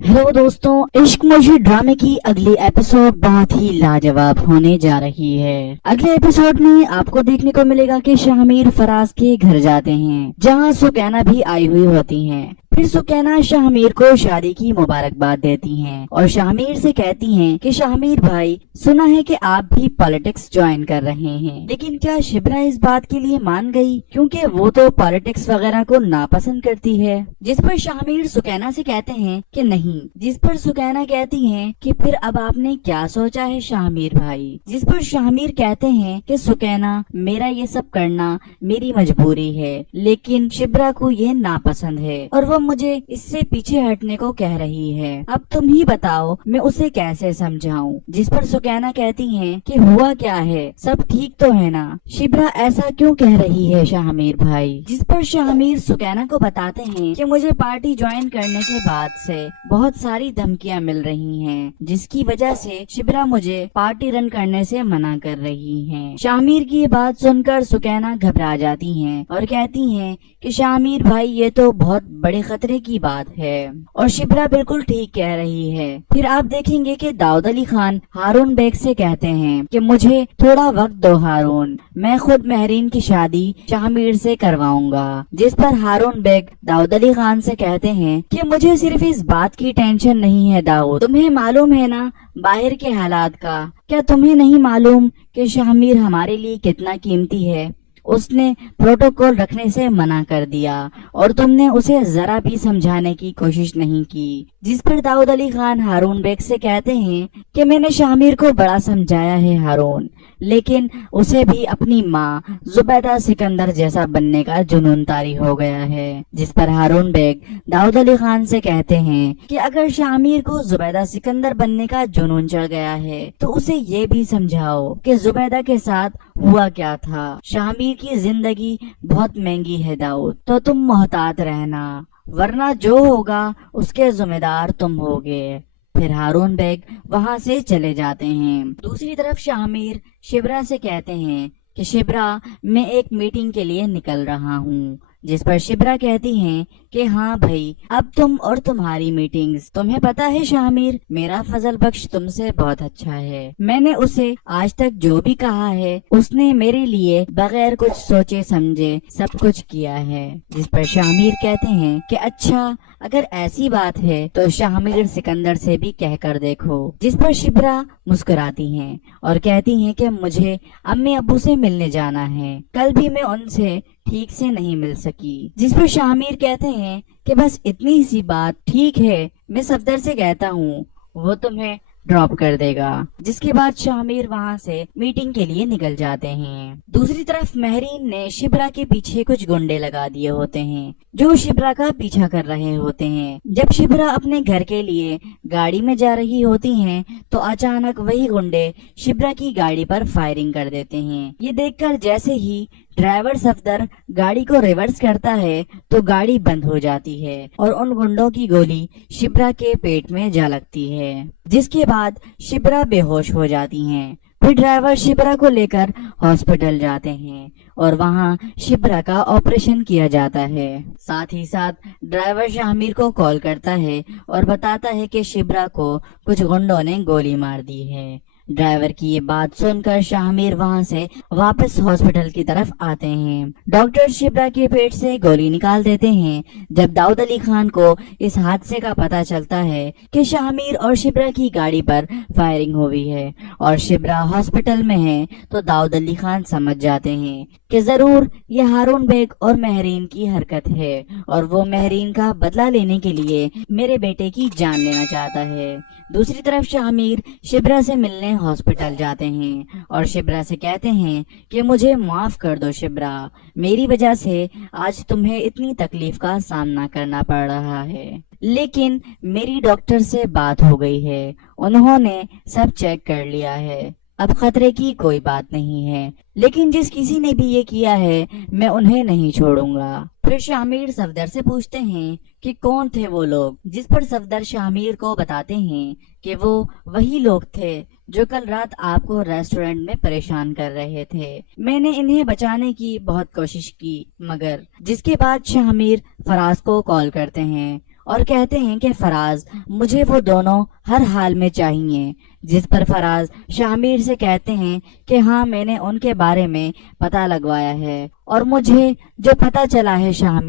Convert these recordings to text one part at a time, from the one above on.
Hello दोस्तों, इश्क मुझे ड्रामे की अगली एपिसोड बहुत ही लाजवाब होने जा रही है। अगले एपिसोड में आपको देखने को मिलेगा कि शाहमीर फराज के घर जाते हैं, जहां सुकैना भी आई हुई होती हैं। फिर सुकैना शाहमीर को शादी की मुबारकबाद देती हैं और शाहमीर से कहती हैं कि शाहमीर भाई, सुना है कि आप भी पॉलिटिक्स ज्वाइन कर रहे हैं। लेकिन क्या शिब्रा इस बात के लिए मान गई, क्योंकि वो तो पॉलिटिक्स वगैरह को नापसंद करती है। जिस पर शाहमीर सुकैना से कहते हैं कि नहीं। जिस पर सुकैना कहती हैं कि फिर अब आपने क्या सोचा है शाहमीर भाई। जिस पर शाहमीर कहते हैं कि सुकैना, मेरा ये सब करना मेरी मजबूरी है, लेकिन शिब्रा को ये नापसंद है और वो मुझे इससे पीछे हटने को कह रही है। अब तुम ही बताओ मैं उसे कैसे समझाऊं। जिस पर सुकैना कहती हैं कि हुआ क्या है, सब ठीक तो है ना, शिब्रा ऐसा क्यों कह रही है शाहमीर भाई। जिस पर शाहमीर सुकैना को बताते हैं कि मुझे पार्टी ज्वाइन करने के बाद से बहुत सारी धमकियां मिल रही हैं, जिसकी वजह से शिब्रा मुझे पार्टी रन करने से मना कर रही है। शाहमीर की ये बात सुनकर सुकैना घबरा जाती हैं और कहती हैं कि शाहमीर भाई, ये तो बहुत बड़े खतरे की बात है और शिब्रा बिल्कुल ठीक कह रही है। फिर आप देखेंगे कि दाऊद अली खान हारून बेग से कहते हैं कि मुझे थोड़ा वक्त दो हारून, मैं खुद महरीन की शादी शाहमीर से करवाऊंगा। जिस पर हारून बेग दाऊद अली खान से कहते हैं कि मुझे सिर्फ इस बात की टेंशन नहीं है दाऊद, तुम्हें मालूम है ना बाहर के हालात का। क्या तुम्हें नहीं मालूम कि शाहमीर हमारे लिए कितना कीमती है। उसने प्रोटोकॉल रखने से मना कर दिया और तुमने उसे जरा भी समझाने की कोशिश नहीं की। जिस पर दाऊद अली खान हारून बेग से कहते हैं कि मैंने शाहमीर को बड़ा समझाया है हारून, लेकिन उसे भी अपनी माँ जुबैदा सिकंदर जैसा बनने का जुनून तारी हो गया है। जिस पर हारून बेग दाऊद अली खान से कहते हैं कि अगर शाहमीर को जुबैदा सिकंदर बनने का जुनून चढ़ गया है तो उसे ये भी समझाओ कि जुबैदा के साथ हुआ क्या था। शाहमीर की जिंदगी बहुत महंगी है दाऊद, तो तुम मोहतात रहना, वरना जो होगा उसके जिम्मेदार तुम होगे। फिर हारून बेग वहां से चले जाते हैं। दूसरी तरफ शाहमीर शिब्रा से कहते हैं कि शिब्रा, मैं एक मीटिंग के लिए निकल रहा हूँ। जिस पर शिब्रा कहती हैं कि हाँ भाई, अब तुम और तुम्हारी मीटिंग्स। तुम्हें पता है शाहमीर, मेरा फजल बख्श तुमसे बहुत अच्छा है। मैंने उसे आज तक जो भी कहा है उसने मेरे लिए बगैर कुछ सोचे समझे सब कुछ किया है। जिस पर शाहमीर कहते हैं कि अच्छा, अगर ऐसी बात है तो शाहमीर सिकंदर से भी कहकर देखो। जिस पर शिब्रा मुस्कुराती हैं और कहती हैं कि मुझे अम्मी अब्बू से मिलने जाना है, कल भी मैं उनसे ठीक से नहीं मिल सकी। जिस पर शाहमीर कहते हैं कि बस इतनी सी बात, ठीक है मैं सफदर से कहता हूँ, वो तुम्हें ड्रॉप कर देगा। जिसके बाद शाहमीर वहाँ से मीटिंग के लिए निकल जाते हैं। दूसरी तरफ महरीन ने शिब्रा के पीछे कुछ गुंडे लगा दिए होते हैं जो शिब्रा का पीछा कर रहे होते हैं। जब शिब्रा अपने घर के लिए गाड़ी में जा रही होती हैं तो अचानक वही गुंडे शिब्रा की गाड़ी पर फायरिंग कर देते हैं। ये देखकर जैसे ही ड्राइवर सफदर गाड़ी को रिवर्स करता है तो गाड़ी बंद हो जाती है और उन गुंडों की गोली शिब्रा के पेट में जा लगती है, जिसके बाद शिब्रा बेहोश हो जाती हैं। फिर ड्राइवर शिब्रा को लेकर हॉस्पिटल जाते हैं और वहां शिब्रा का ऑपरेशन किया जाता है। साथ ही साथ ड्राइवर शाहमीर को कॉल करता है और बताता है कि शिब्रा को कुछ गुंडों ने गोली मार दी है। ड्राइवर की ये बात सुनकर शाहमीर वहां से वापस हॉस्पिटल की तरफ आते हैं। डॉक्टर शिब्रा के पेट से गोली निकाल देते हैं। जब दाऊद अली खान को इस हादसे का पता चलता है कि शाहमीर और शिब्रा की गाड़ी पर फायरिंग हुई है और शिब्रा हॉस्पिटल में है, तो दाऊद अली खान समझ जाते हैं कि जरूर ये हारून बेग और महरीन की हरकत है और वो महरीन का बदला लेने के लिए मेरे बेटे की जान लेना चाहता है। दूसरी तरफ शाहमीर शिब्रा से मिलने हॉस्पिटल जाते हैं और शिब्रा से कहते हैं कि मुझे माफ कर दो शिब्रा, मेरी वजह से आज तुम्हें इतनी तकलीफ का सामना करना पड़ रहा है, लेकिन मेरी डॉक्टर से बात हो गई है, उन्होंने सब चेक कर लिया है, अब खतरे की कोई बात नहीं है, लेकिन जिस किसी ने भी ये किया है मैं उन्हें नहीं छोड़ूंगा। फिर शाहमीर सफदर से पूछते हैं कि कौन थे वो लोग। जिस पर सफदर शाहमीर को बताते हैं कि वो वही लोग थे जो कल रात आपको रेस्टोरेंट में परेशान कर रहे थे। मैंने इन्हें बचाने की बहुत कोशिश की, मगर जिसके बाद शाहमीर फराज को कॉल करते हैं اور کہتے ہیں کہ فراز مجھے وہ دونوں ہر حال میں چاہیے، جس پر فراز شاہ سے کہتے ہیں کہ ہاں میں نے ان کے بارے میں پتہ لگوایا ہے اور مجھے جو پتہ چلا ہے شاہ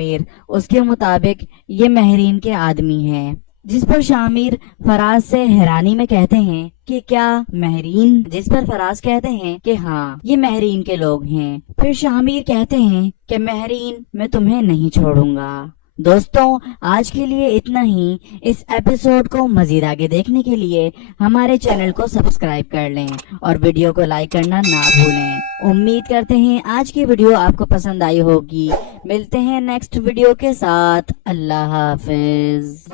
اس کے مطابق یہ مہرین کے آدمی ہیں، جس پر شاہ فراز سے حیرانی میں کہتے ہیں کہ کیا مہرین، جس پر فراز کہتے ہیں کہ ہاں یہ مہرین کے لوگ ہیں۔ پھر شاہ کہتے ہیں کہ مہرین میں تمہیں نہیں چھوڑوں گا۔ دوستوں آج کے لیے اتنا ہی۔ اس ایپیسوڈ کو مزید آگے دیکھنے کے لیے ہمارے چینل کو سبسکرائب کر لیں اور ویڈیو کو لائک کرنا نہ بھولیں۔ امید کرتے ہیں آج کی ویڈیو آپ کو پسند آئی ہوگی۔ ملتے ہیں نیکسٹ ویڈیو کے ساتھ۔ اللہ حافظ۔